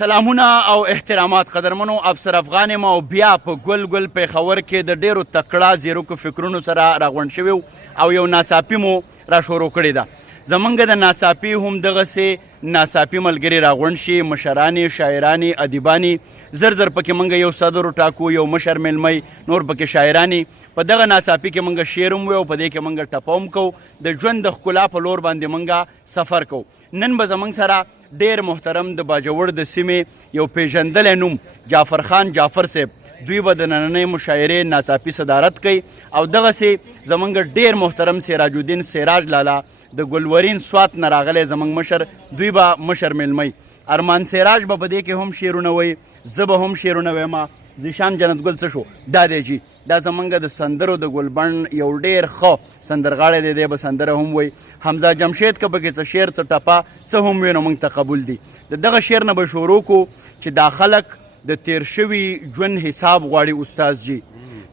سلامونه او احترامات قدرمنو افسر افغان ما او بیا په ګل پیښور کې د ډیرو تکړه زیرکو فکرونو سره راغونډ شوی او یو ناڅاپي مو را شروع کړی ده. زمونږ د ناڅاپي هم دغسې ناڅاپي ملګري راغونډ شي، مشرانې، شاعرانې، ادیبانې، زر پکې موږ یو صدر وټاکو، یو مشر میلمی، نور پکې شاعرانې. په دغه ناڅاپي کې موږ شعر هم ویو، په دې کې موږ ټپه هم کوو، د ژوند د ښکلا په لور باندې موږ سفر کوو. نن به زموږ سره ډیر محترم د باجوړ د سیمې یو پیژندلی نوم جعفر خان جعفر صاحب، دوی به د نننۍ مشاعرې ناڅاپي صدارت کوي. او دغسې زموږ ډیر محترم سراج الدین سراج لالا د ګلورین سوات نه راغلی زموږ مشر، دوی به مشر میلمی. ارمان سراج به په دې کې هم شعرونه وایي، زه به هم شعرونه وایم. زیشان جنت ګل څه شو؟ دا دی جي، دا زمونږ د سندرو د ګلبڼ یو ډیر ښه سندرغاړی دی، دی به سندره هم وایي. حمزه جمشید که پکې څه شعر څه ټپه څه هم وي نو موږ ته قبول دي. د دغه شعر نه به شروع کړو چې دا خلک د تیر شوي ژوند حساب غواړي استاذ جي،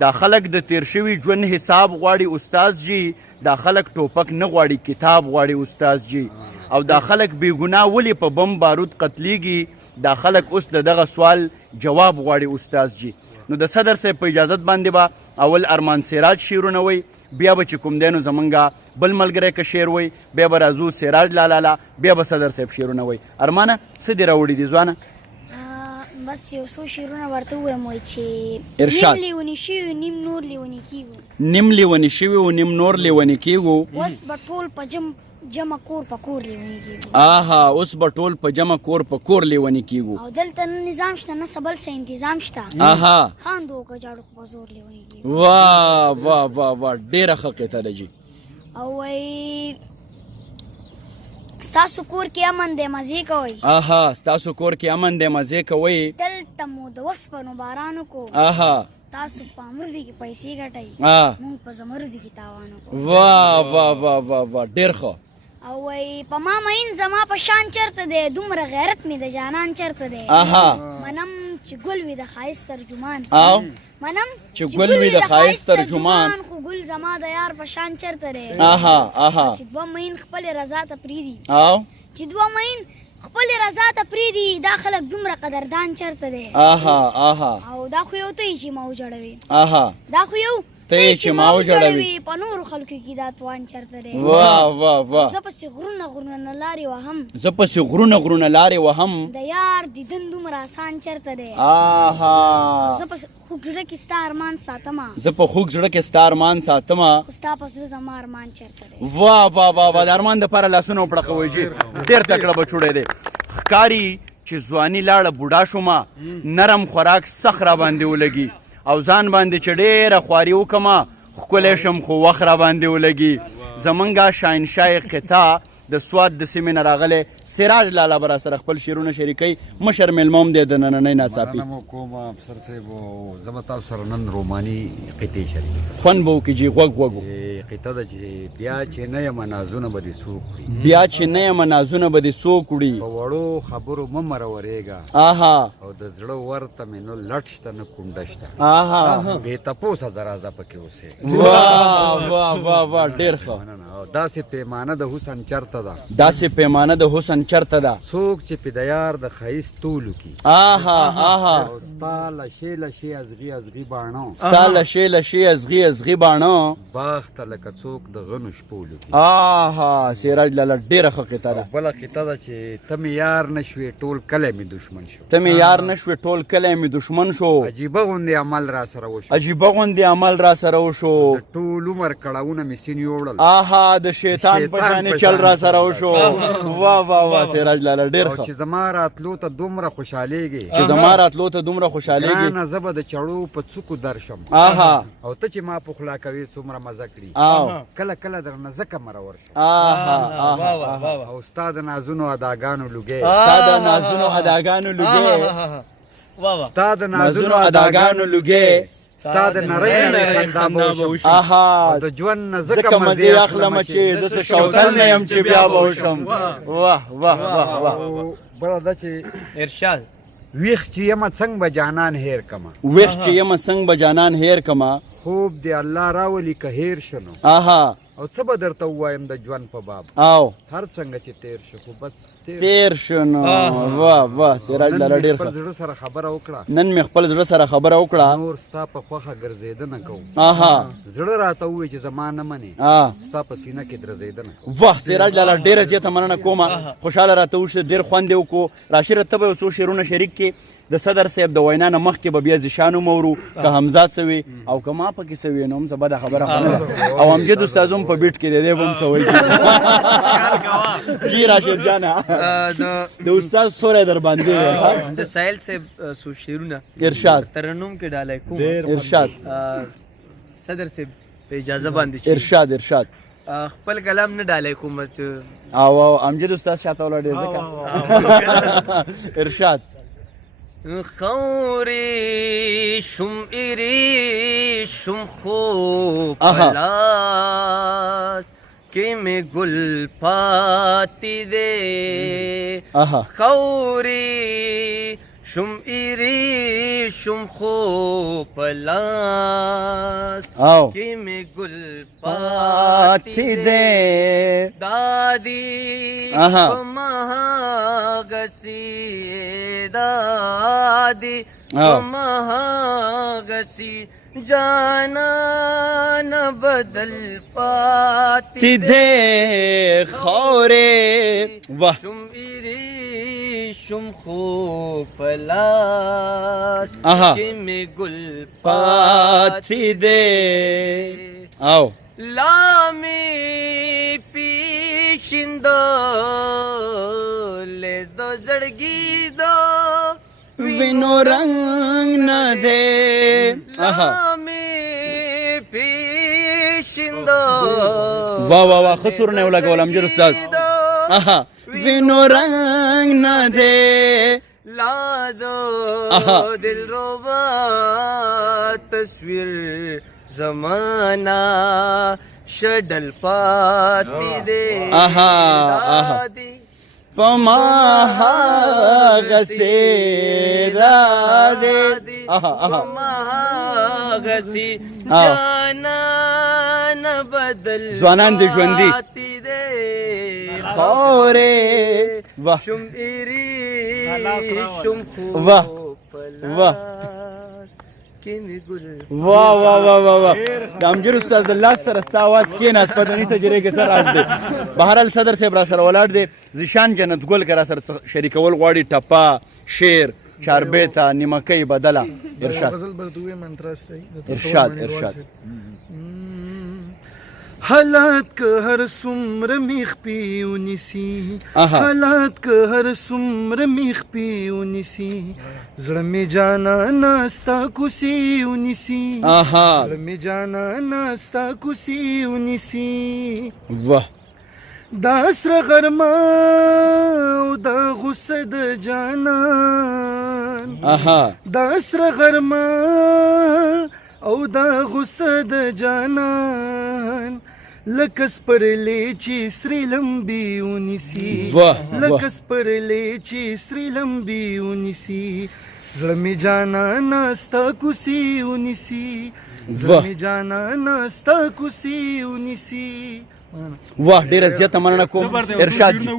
دا خلک د تیر شوي ژوند حساب غواړي استاذ جي، دا خلک ټوپک نه غواړي کتاب غواړي استاذ جي، او دا خلک بې ګناه ولې په بم بارود قتلیږي، دا خلک اوس د دغه سوال جواب غواړي استاذ جي. نو د صدر صاحب په اجازت باندې به اول ارمان سراج شعرونه وایي، بیا به چې کوم دی نو زمونږ بل ملګری که شعر وایي، بیا به راځو سراج لالا، بیا به صدر صاحب شعرونه وایي. ارمانه څه دې راوړي دي ځوانه؟ بس یو څو شعرونه ورته ووایم وایي چې ارشاد. نیم لیوني شوي نیم نور لیوني کیږو، نیم لیوني شوي و نیم نور لیوني کیږو، اوس به ټول په جمع کور په کور لیوني کیږو. آها، اوس به ټول په جمع کور په کور لیوني کیږو. او دلته نه نظام شته نه څه بل څه انتظام شته. آها، خاندو که جاړو خو په زور لیوني کیږو. واه واه واه واه، ډېره ښه قطعه ده جي. او وایي ستاسو کور کې امن دی مزې کوئ، آها، ستاسو کور کې امن دی مزې کوئ، دلته مو د وسپنو باران وکړو، آها، تاسو په امرودي کې پیسې ګټئ، موږ په زمردي کې تاوان وکړو. واه واه واه واه واه، ډېر ښه. او وای په ما مین زما په شان چرته دی، دومره غیرت می د جانان چرته دی. آها، منم چې ګل وي د ښایست ترجمان، او منم چې ګل وي د ښایست ترجمان، خو ګل زما د یار په شان چرته دی. آها آها، چې دوه مین خپل رضا ته پریدي، او چې دوه مین خپل رضا ته پریدي، دا خلک دومره قدردان چرته دی. آها آها، او دا خو یو ته چې ما وجړوي، آها، دا خو یو ته چې ما وجړوي، په نورو خلکو کې دا توان چرته دی. واه واه واه، زه پسې غرونه نه لارې وهم، زه پسې غرونه لارې وهم، د یار دیدن دومره آسان چرته دی. آها، زه په خوږ زړه کې ستا ارمان ساتمه، زه په خوږ زړه کې ستا ارمان ساتمه، خو ستا په زړه زما ارمان چرته دی. واه واه واه واه، د ارمان دپاره لاسونه وپړقوئ جي، ډېر تکړه بچوړی دی. ښکاري چې ځواني لاړه بوډا شومه، نرم خوراک سخت را باندې ولګي، او ځان باندې چې ډېره خواري وکړمه، ښکلی شم خو وخت را باندې ولګي. زمونږ شاهنشاه قطعه د سوات د سیمې نه راغلی سراج لالا به را سره خپل شعرونه شریکوي، مشر میلمه هم دی د نننۍ ناڅاپي. مننه مو کوم افسر صاحب، او زه به تاسو سره نن روماني قطعې شریکوم. خوند به وکړي جي، غوږ غوږ. قطعه ده چې بیا چې نه یم نازونه به دې څوک وړي، بیا چې نه یم نازونه به دې څوک وړي، په وړو خبرو مه مرورېږه، آها، او د زړه ورته مې نو لټ شته نه کونډه شته، آها، بې تپوسه زرازه پکې اوسې. واه واه واه واه، ډېر ښه. مننه. او داسې پیمانه د حسن چرته ده، داسې پیمانه د حسن چرته ده، څوک چې په د یار د ښایست تولو کي، آها آها، او ستا لشې ازغي باڼو، ستا لشې ازغي باڼه، باغ ته لکه څوک د غنو شپولو کي. آها، سراج لالا ډېره ښه قطعه ده. بله قطعه ده چې ته مې یار نه شوې ټول کلی مې دشمن شو، ته مې یار نه شوې ټول کلی مې دشمن شو، عجیبه غوندې عمل را سره وشو، عجیبه غوندې عمل را سره وشو، د ټول عمر کړاوونه مې سین یوړل، آها، د شیطان په شانې چل را سره وشو. واه واه واه، سراج لالا ډېر او ښه. چې زما راتلو ته دومره خوشحالېږي، چې زما راتلو ته دومره خوشحالېږي، ګرانه زه به د چړو په څوکو درشم، آها، او ته چې ما پخلا کوې څومره مزه کړي، او کله کله درنه ځکه مرور شم، آها آها، او ستا د نازونو اداګانو لوګی، ستا د نازونو اداګانو لوګی، ستا د نازونو اداګانو لوګی، ستا د نری خندا به وشم، آها، او د ژوند نه ځکه مزې اخلم چې زه څه شوتل نه یم چې بیا به وشم. واه واه واه واه، بله ده چې ارشاد ویښ چې یمه څنګ به جانان هیر کمه، ویښ چې یمه څنګ به جانان هیر کما، خوب دی الله راولي که هیر شنو، آها، او څه به درته ووایم د ژوند په باب او هر څنګه چې تیر شو خو بس تیر شو نو واه واه سراج لاله ډېر خپل ښه زړه سره خبره وکړه نن مې خپل زړه سره خبره وکړه نور ستا په خوښه ګرځېدنه کوو آها زړه راته ووایي چې زما نه منې ستا په سینه کې درځېدنه کوو واه سراج لاله ډېره زیاته مننه کومه خوشحاله راته وشه ډېر خوند یې وکړو راشده ته به یو څو شعرونه شریک کړي د صدر صاحب د وینا نه مخکې به بیا ذیشان ومورو که حمزه څه وي او که ما پکې څه وي نو هم څه بده خبره خو نه ده او امجد استاذ هم په بیټ کې دی دی به هم څه وایي جی راشد جانه د استاد سوری در باندې دی د ساحل صاحب څو شعرونه ارشاد ترنم کې ډالۍ کوم ارشاد صدر صاحب په اجازه باندې چې ارشاد ارشاد خپل کلام نه ډالۍ کوم چې او امجد استاد شاته ولاړ دی ځکه ارشاد خوري شم ایری شم خو پلاس کې مې ګل پاتی دے خوري شم ایری شم خو پلاس کې مې ګل پاتی دے دادی مهاغسی دادی مهاغسی جانا نہ بدل پاتی دے خورے واہ شم ایری شم خو پلاس کہ میں گل پاتی دے آو لامی پیشندو لے دو زڑگی دو وینو رنگ نہ دے لامی پیشندو واہ واہ واہ خسور نے اولا گولا امجد استاذ وینو رنگ نہ دے لا دو دل روبا تصویر زمانہ شڈل پاتی دے دادی پما غسی دادی پما غسی جانا نہ بدل زوانان دی ژوندی خورے واہ شم ایری شم خو واہ واہ واہ واہ واہ واہ واہ د امجد استاد د لاس سره ستا आवाज کېناست په دني تجربه کې سر راز دی بهرحال صدر صاحب را سره ولاړ دی ذیشان جنت ګل کرا سره شریکول غواړي ټپا شعر چاربیتا نیمکۍ بدله ارشاد ارشاد ارشاد حالات که هر څومره میخ پی ونیسي حالات که هر څومره میخ پی ونیسي زړه مې جانا ستا کوسي ونیسي زړه مې جانا ستا کوسي ونیسي واه دا سره غرمه او دا غصه د جانان دا سره غرمه او دا غصه د جانان لکس پر لیچی سری لمبی ونیسی لکس پر لیچی سری لمبی ونیسی زړه می جانا ناستا کوسی ونیسی زړه می جانا ناستا کوسی ونیسی واه ډیره زیاته مننه کوم ارشاد جی نه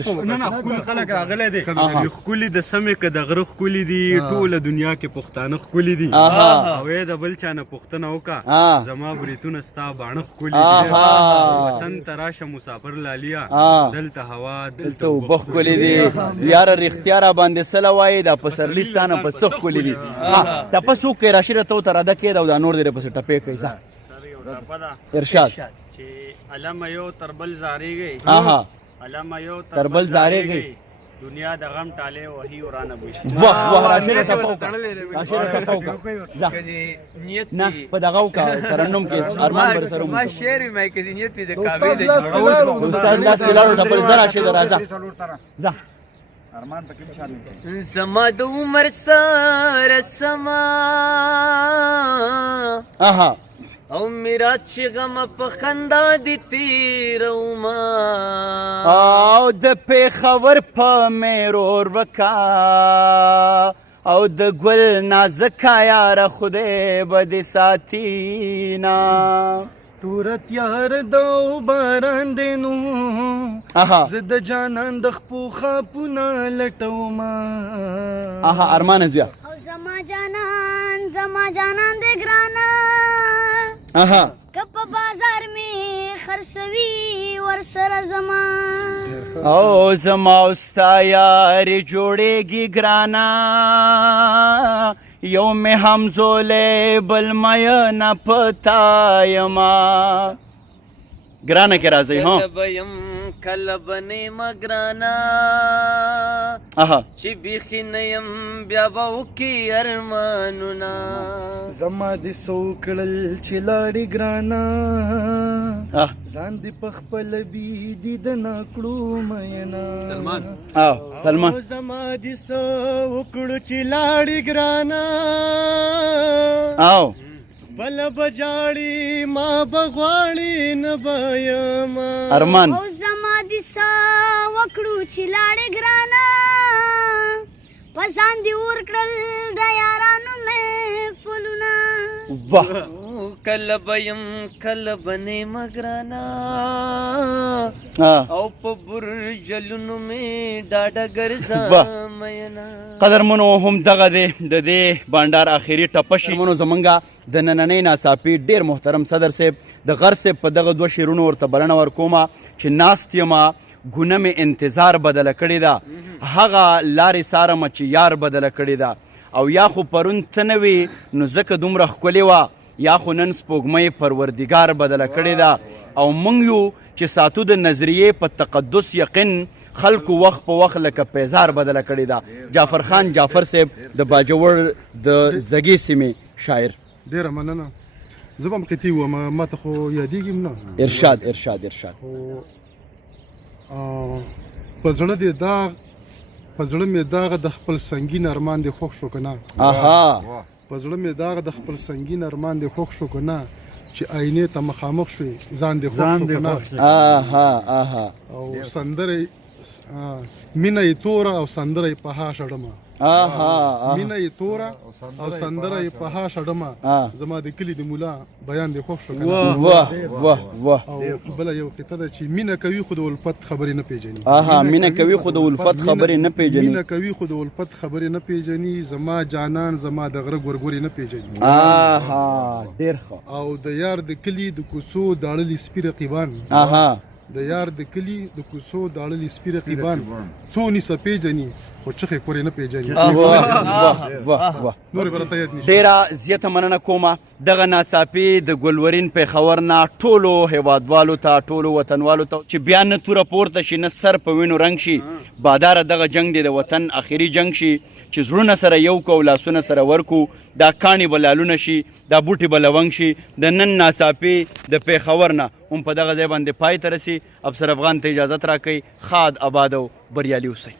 خپل خلک راغلی دی ښکلي د سمې که د غره ښکلي دي ټوله دنیا کې پښتانه ښکلي دي او یې د بل چا نه پوښتنه وکړه زما بریتونه ستا باڼه ښکلي دي وطن ته راشه مسافر لالیا دلته هوا دلته اوبه ښکلي دي یاره رښتیا را باندې څه وایي دا پسرلي ستا نه په څه ښکلي دي تپس وکړئ راشده ته ورته راده کېده او دا نور دی پسې ټپې کوي ارشاد علامه یو تربل زاریږي علامه یو تربل زاریږي دنیا د غم ټاله وਹੀ ورانه بشي واه واه راشده ټپو راشده ټپو ځه نیت نه په دغه وکا ترنم کې ارمان بر سره ما شعر مې کې نیت دې کاوی دې استاد لاس کلاړو ټپل زرا شه راځه ځه ارمان پکې شامل زما د عمر سره سما او میرا چې غم په خندا دي تیروما او د پیښور په میرور وکا او د ګل نازکا یار خدای به دې ساتینا تورت یار دو باران دینو آها زه د جانان د خپو خاپونه لټوما آها ارمان زویا او زما جانان دې ګرانا آها کپ بازار می خرڅوي ورسره زما او زما او ستا یارې جوړېږي ګرانا یو مې همزولې بل مینه پتا یما ګرانه کې راځئ ها کلبیم کلبنې مګرانا آها چې بیخي نه یم بیا به وکي ارمانونه زما د سو کړل چې لاړې ګرانا آه ځان دې په خپل بيدي د ناکړو مینا آه سلمان زما د سو وکړو چې لاړې ګرانا آو بل بجاړي ما بغواړي نه بایما ارمان او زما د سا وکړو چې لاړې ګرانا پسان دی ورکړل د یارانو مې فلونه واه کلبیم کلبنې مګرانا او په برجلونو مې ډاډه ګرځا مینا قدرمنو هم دغه دی د دې بانډار آخري ټپه شي منو زمونږه د نننۍ ناڅاپي ډېر محترم صدر صاحب د غر صاحب په دغه دوه شعرونو ورته بلنه ورکومه چې ناست یمه ګونه مې انتظار بدله کړې ده هغه لارې څارمه چې یار بدله کړې ده او یا خو پرون ته نه وې نو ځکه دومره ښکلې وه یا خو نن سپوږمۍ پروردګار بدله کړې ده او موږ یو چې ساتو د نظریې په تقدس یقین خلکو وخت په وخت لکه پیزار بدله کړې ده جعفر خان جعفر صاحب د باجوړ د زګي سیمې شاعر ډیره مننه زه به هم قطعي وم ما ته خو یادېږي نه ارشاد ارشاد ارشاد په زړه دې داغ په زړه مې داغ د خپل سنگین ارمان دې خوښ شو که نه آها په زړه مې داغ د خپل سنگین ارمان دې خوښ شو که نه چې آینې ته مخامخ شوې ځان دې خوښ شو که نه آها آها او سندره مینه یې توره او سندره یې په ها شړمه آها مینه یې توره او سندره یې په ها شړمه زما د کلي د مولا بیان دې خوښ شو که نه واه واه واه او بله یو قطعه ده چې مینه کوي خو د الفت خبرې نه پیژني آها مینه کوي خو د الفت خبرې نه پیژني مینه کوي خو د الفت خبرې نه پیژني زما جانان زما د غره ګورګورې نه پیژني آها ډېر ښه او د یار د کلي د کوڅو داړلي سپي رقیبان آها د یار د کلي د کوڅو داړلي سپي رقیبان څو نیسه پیژني خو چخې کورې نه پیژني واه واه واه نورې به راته یاد نشي ډیره زیاته مننه کومه دغه ناڅاپي د ګلورین پیښور نه ټولو هیوادوالو ته ټولو وطنوالو ته چې بیا نه توره پورته شي نه سر په وینو رنګ شي باداره دغه جنگ دی د وطن آخري جنگ شي چې زړونه سره یو کو لاسونه سره ورکو دا کاڼي به لالونه شي دا بوټي به لونګ شي د نن ناڅاپي د پیښور نه هم په دغه ځای باندې پای ته رسي افسر افغان ته اجازت راکوي ښاد آباد او بریالي اوسئ